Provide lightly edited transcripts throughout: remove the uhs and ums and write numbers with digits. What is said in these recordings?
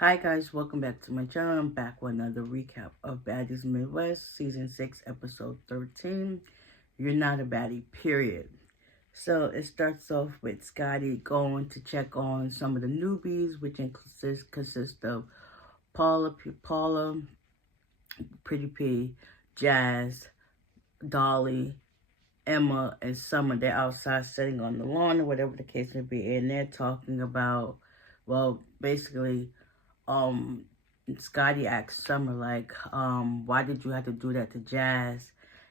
Hi guys, welcome back to my channel. I'm back with another recap of Baddies Midwest, Season 6, Episode 13. You're not a baddie, period. So it starts off with Scotty going to check on some of the newbies, which consist of Paula, Pretty P, Jazz, Dolly, Emma, and Summer. They're outside sitting on the lawn or whatever the case may be, and they're talking about, well, basically, Scotty asked Summer, like, why did you have to do that to Jazz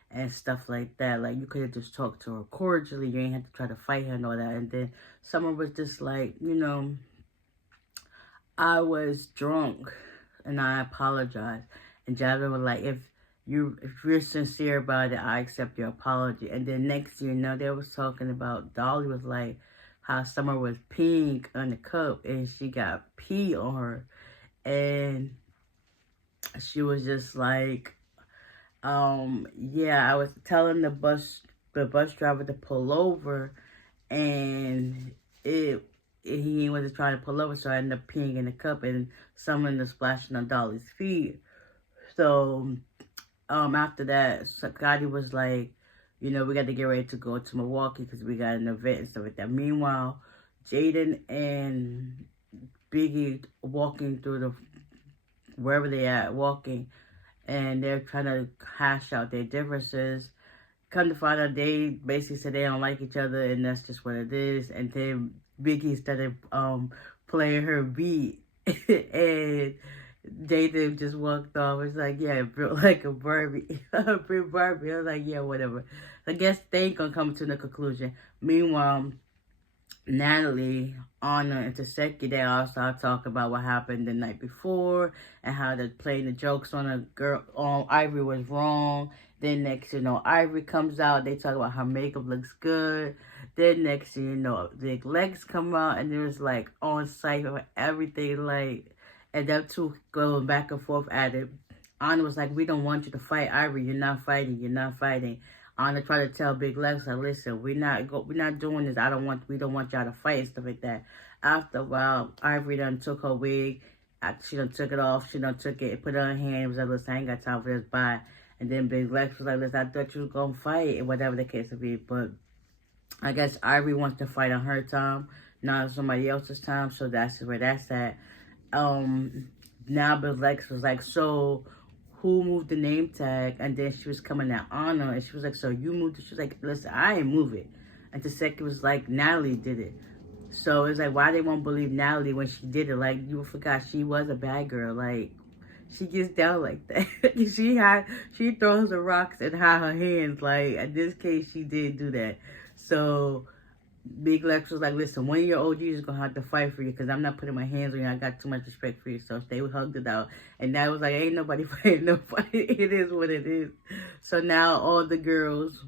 and stuff like that? Like, you could have just talked to her cordially. You ain't have to try to fight her and all that. And then Summer was just like, I was drunk and I apologize. And Jazz was like, if you're sincere about it, I accept your apology. And then next thing you know, they was talking about Dolly was like how Summer was peeing on the cup and she got pee on her. And she was just like, yeah, I was telling the bus driver to pull over, and he wasn't trying to pull over, so I ended up peeing in the cup, and someone was splashing on Dolly's feet. So, after that, Scotty was like, we got to get ready to go to Milwaukee because we got an event and stuff like that. Meanwhile, Jaden and Biggie walking through wherever they at, walking, and they're trying to hash out their differences. Come to find out, they basically said they don't like each other, and that's just what it is. And then Biggie started playing her beat, and Jaden just walked off. It's like, yeah, built like a Barbie, a big Barbie. I was like, yeah, whatever. I guess they ain't gonna come to the conclusion. Meanwhile, Natalie, Anna, and S6XE13, they all start talking about what happened the night before and how they're playing the jokes on a girl. Ivory was wrong. Then next you know, Ivory comes out. They talk about her makeup looks good. Then next you know, the legs come out and there's like on site or everything like, and them two going back and forth at it. Anna was like, "We don't want you to fight Ivory. You're not fighting. You're not fighting." Anna tried to tell Big Lex, like, listen, we're not doing this. We don't want y'all to fight and stuff like that. After a while, Ivory done took her wig. After she done took it off, she done took it, put it on her hand. It was like, listen, I ain't got time for this, bye. And then Big Lex was like, listen, I thought you was gonna fight, and whatever the case would be. But I guess Ivory wants to fight on her time, not somebody else's time, so that's where that's at. Now Big Lex was like, so who moved the name tag? And then she was coming at Anna, and she was like, so you moved it? She was like, listen, I didn't move it. And S6XE was like, Natalie did it. So it's like, why they won't believe Natalie when she did it? Like, you forgot she was a bad girl. Like, she gets down like that. she throws the rocks and hide her hands. Like, in this case, she did do that. So Big Lex was like, listen, one of your OGs is going to have to fight for you because I'm not putting my hands on you. I got too much respect for you. So they hugged it out. And that was like, ain't nobody fighting nobody. It is what it is. So now all the girls,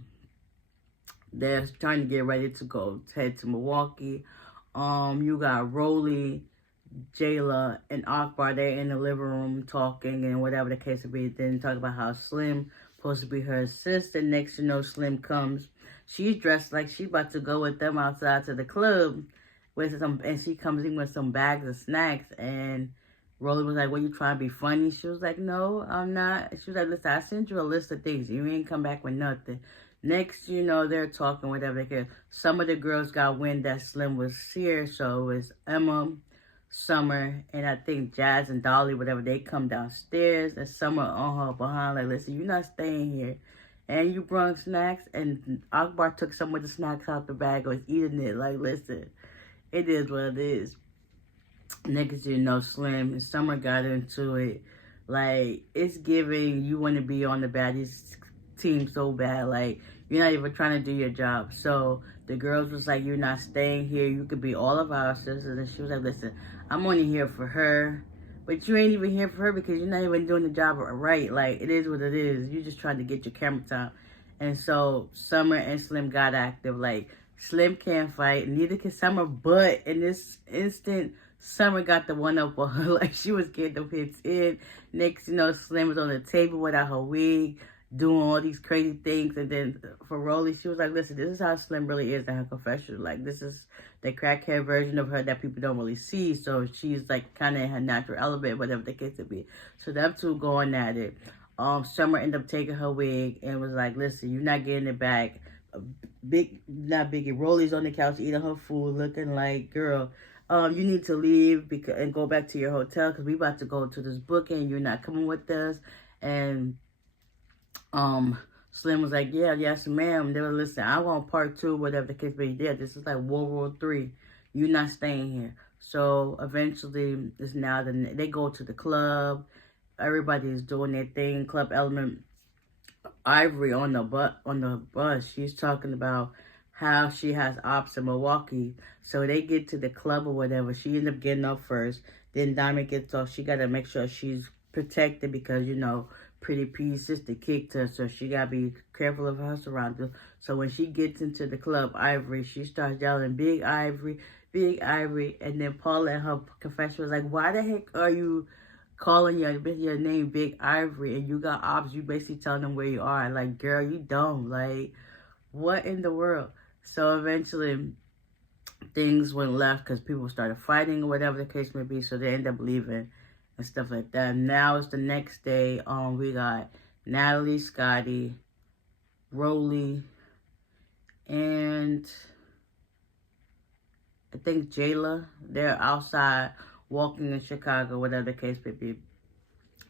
they're trying to get ready to head to Milwaukee. You got Rolly, Jayla, and Akbar. They're in the living room talking and whatever the case may be. Then talk about how Slim supposed to be her assistant. Next you know, Slim comes. She's dressed like she's about to go with them outside to the club and she comes in with some bags of snacks. And Rolly was like, "What, you trying to be funny?" She was like, "No, I'm not." She was like, "Listen, I sent you a list of things. You ain't come back with nothing." Next, you know, they're talking, whatever they care. Some of the girls got wind that Slim was here, so it was Emma, Summer, and I think Jazz and Dolly, whatever, they come downstairs, and Summer on her behind, like, listen, you're not staying here. And you brought snacks, and Akbar took some of the snacks out the bag, was eating it, like, listen, it is what it is. Next, you know, Slim and Summer got into it. Like, it's giving you want to be on the Baddies team so bad. Like, you're not even trying to do your job. So the girls was like, you're not staying here. You could be all of our sisters. And she was like, listen, I'm only here for her. But you ain't even here for her because you're not even doing the job right. Like, it is what it is. You just trying to get your camera time. And so Summer and Slim got active. Like, Slim can't fight. Neither can Summer. But in this instant, Summer got the one up on her. Like, she was getting the hits in. Next, you know, Slim was on the table without her wig. doing all these crazy things. And then for Rolly, she was like, listen, this is how Slim really is in her confession. Like, this is the crackhead version of her that people don't really see. So she's like kind of in her natural element, whatever the case would be. So them two going at it. Summer ended up taking her wig and was like, listen, you're not getting it back. Not Biggie, Rolly's on the couch eating her food, looking like, girl, you need to leave and go back to your hotel because we about to go to this booking. You're not coming with us. And Slim was like, yeah, yes, ma'am. They were, listen, I want part 2, whatever the case may be. Yeah, this is like World War III. You're not staying here. So eventually, it's now they go to the club. Everybody is doing their thing. Club Element. Ivory on the bus, she's talking about how she has ops in Milwaukee. So they get to the club or whatever. She ended up getting up first. Then Diamond gets off. She got to make sure she's protected because, you know, Pretty P's sister kicked her. So she got to be careful of her surroundings. So when she gets into the club, Ivory, she starts yelling, Big Ivory, Big Ivory. And then Paula in her confession was like, why the heck are you calling your name Big Ivory and you got ops? You basically telling them where you are. Like, girl, you dumb. Like, what in the world? So eventually things went left because people started fighting or whatever the case may be. So they end up leaving and stuff like that. Now it's the next day. We got Natalie, Scotty, Rolly, and I think Jayla. They're outside walking in Chicago, whatever the case may be.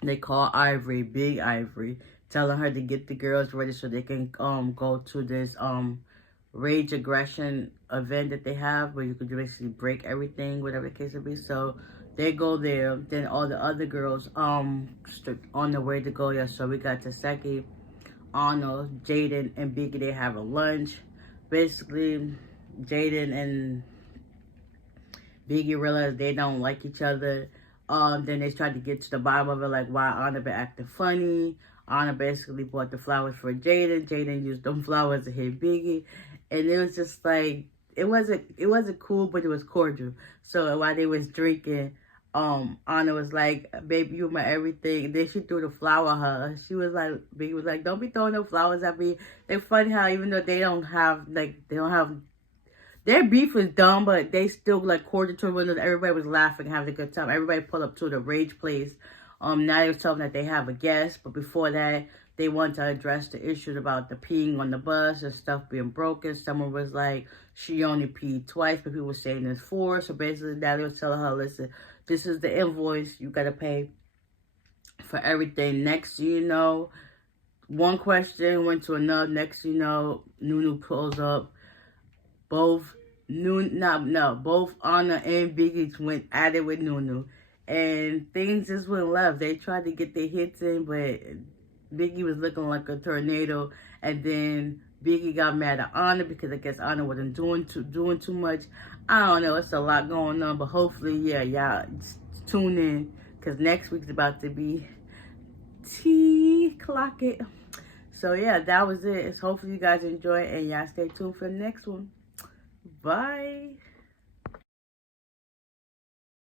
They call Ivory, Big Ivory, telling her to get the girls ready so they can go to this rage aggression event that they have where you could basically break everything, whatever the case may be. So they go there. Then all the other girls on the way to go there. So we got Taseki, Arnold, Jaden, and Biggie. They have a lunch. Basically, Jaden and Biggie realized they don't like each other. Then they tried to get to the bottom of it, like why Anna been acting funny. Anna basically bought the flowers for Jaden. Jaden used them flowers to hit Biggie. And it was just like, it wasn't cool, but it was cordial. So while they was drinking, Anna was like, baby, you my everything. And then she threw the flower at her. She was like, Biggie was like, don't be throwing no flowers at me. It's funny how even though they don't have, their beef was dumb, but they still like cordial to one another. Everybody was laughing, having a good time. Everybody pulled up to the rage place. Now they was telling that they have a guest, but before that, they wanted to address the issues about the peeing on the bus and stuff being broken. Someone was like, she only peed twice, but people were saying it's 4. So basically, Natalie was telling her, listen, this is the invoice. You got to pay for everything. Next, you know, one question went to another. Next, you know, Nunu pulls up. Both Anna and Biggie went at it with Nunu. And things just went left. They tried to get their hits in, but Biggie was looking like a tornado. And then Biggie got mad at Anna because I guess Anna wasn't doing too much. I don't know. It's a lot going on. But hopefully, yeah, y'all tune in. Because next week's about to be clock it. So, yeah, that was it. Hopefully you guys enjoy it. And y'all stay tuned for the next one. Bye.